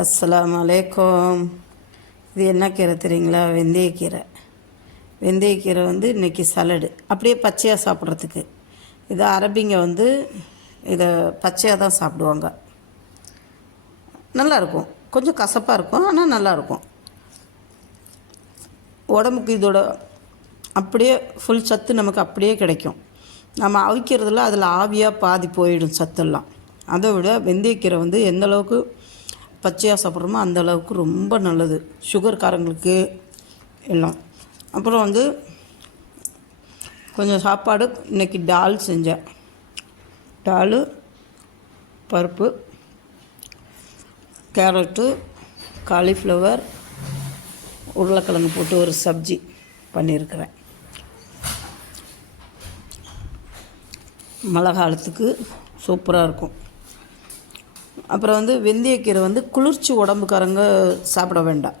அஸ்ஸலாமு அலைக்கும். இது என்ன கீரை தெரியுங்களா? வெந்தயக்கீரை. வெந்தயக்கீரை வந்து இன்றைக்கி சலடு அப்படியே பச்சையாக சாப்பிட்றதுக்கு. இதை அரபிங்க வந்து இதை பச்சையாக தான் சாப்பிடுவாங்க. நல்லாயிருக்கும், கொஞ்சம் கசப்பாக இருக்கும், ஆனால் நல்லாயிருக்கும். உடம்புக்கு இதோட அப்படியே ஃபுல் சத்து நமக்கு அப்படியே கிடைக்கும். நம்ம அவிக்கிறதுல அதில் ஆவியாக பாதி போயிடும் சத்தெல்லாம். அதை விட வெந்தயக்கீரை வந்து எந்தளவுக்கு பச்சையாக சாப்பிட்றோமோ அந்தளவுக்கு ரொம்ப நல்லது சுகர்காரங்களுக்கு எல்லாம். அப்புறம் வந்து கொஞ்சம் சாப்பாடு இன்றைக்கி டால் செஞ்சேன். டால், பருப்பு, கேரட்டு, காலிஃப்ளவர், உருளைக்கிழங்கு போட்டு ஒரு சப்ஜி பண்ணியிருக்கிறேன். மழை காலத்துக்கு சூப்பராக இருக்கும். அப்புறம் வந்து வெந்தயக்கீரை வந்து குளிர்ச்சி உடம்புக்காரங்க சாப்பிட வேண்டாம்.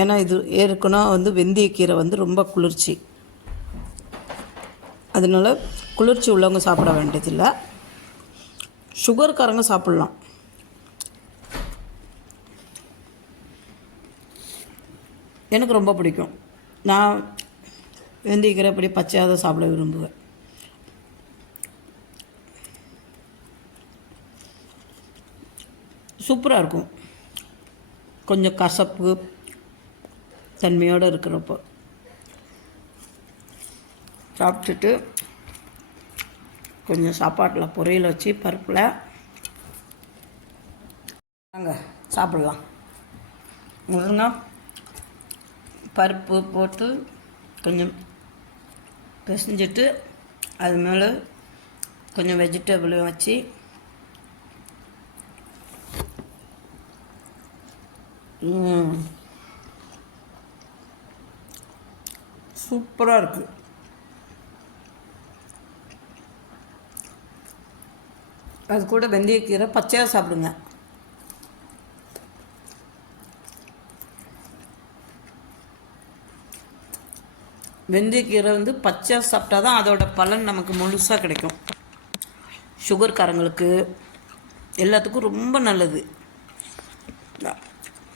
ஏன்னா இது ஏற்கனவே வந்து வெந்தயக்கீரை வந்து ரொம்ப குளிர்ச்சி. அதனால குளிர்ச்சி உள்ளவங்க சாப்பிட வேண்டியதில்லை. சுகர்காரங்க சாப்பிட்லாம். எனக்கு ரொம்ப பிடிக்கும். நான் வெந்தயக்கீரை அப்படி பச்சையாக தான் சாப்பிட விரும்புவேன். சூப்பராக இருக்கும். கொஞ்சம் கசப்பு தன்மையோடு இருக்கிறப்போ சாப்பிட்டுட்டு கொஞ்சம் சாப்பாட்டில் பொரியல் வச்சு பருப்பில் நாங்கள் சாப்பிட்லாம். முருங்கை பருப்பு போட்டு கொஞ்சம் பிசைஞ்சிட்டு அது மேலே கொஞ்சம் வெஜிடபிளும் வச்சு சூப்பராக இருக்குது. அது கூட வெந்தயக்கீரை பச்சையாக சாப்பிடுங்க. வெந்தயக்கீரை வந்து பச்சையாக சாப்பிட்டா தான் அதோட பலன் நமக்கு முழுசாக கிடைக்கும். சுகர்காரங்களுக்கு எல்லாத்துக்கும் ரொம்ப நல்லது.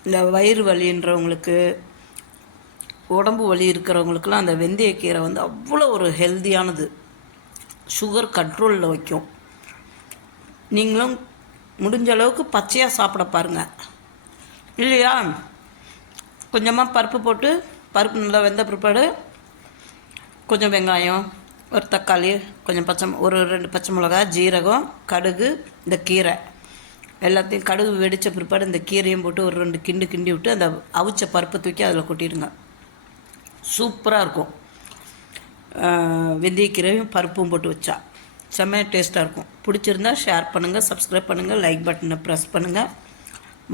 இந்த வயிறு வலின்றவங்களுக்கு, உடம்பு வலி இருக்கிறவங்களுக்கெல்லாம் அந்த வெந்தயக்கீரை வந்து அவ்வளோ ஒரு ஹெல்த்தியானது. சுகர் கண்ட்ரோலில் வைக்கும். நீங்களும் முடிஞ்ச அளவுக்கு பச்சையாக சாப்பிட பாருங்கள். இல்லையா கொஞ்சமாக பருப்பு போட்டு, பருப்பு நல்லா வெந்த பிற்பாடு கொஞ்சம் வெங்காயம், ஒரு தக்காளி, கொஞ்சம் ஒரு 2 பச்சை மிளகா, ஜீரகம், கடுகு, இந்த கீரை எல்லாத்தையும் கடுகு வெடித்த பிற்பாடு இந்த கீரையும் போட்டு ஒரு 2 கிண்டி விட்டு அந்த அவிச்ச பருப்பை தூக்கி அதில் கொட்டிடுங்க. சூப்பராக இருக்கும். வெந்தயக்கீரையும் பருப்பும் போட்டு வச்சா செம்மையாக டேஸ்ட்டாக இருக்கும். பிடிச்சிருந்தா ஷேர் பண்ணுங்கள், சப்ஸ்கிரைப் பண்ணுங்கள், லைக் பட்டனை ப்ரெஸ் பண்ணுங்கள்.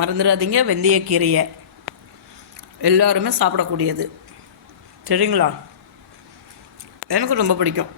மறந்துடாதீங்க, வெந்தயக்கீரையை எல்லாருமே சாப்பிடக்கூடியது. சரிங்களா? எனக்கு ரொம்ப பிடிக்கும்.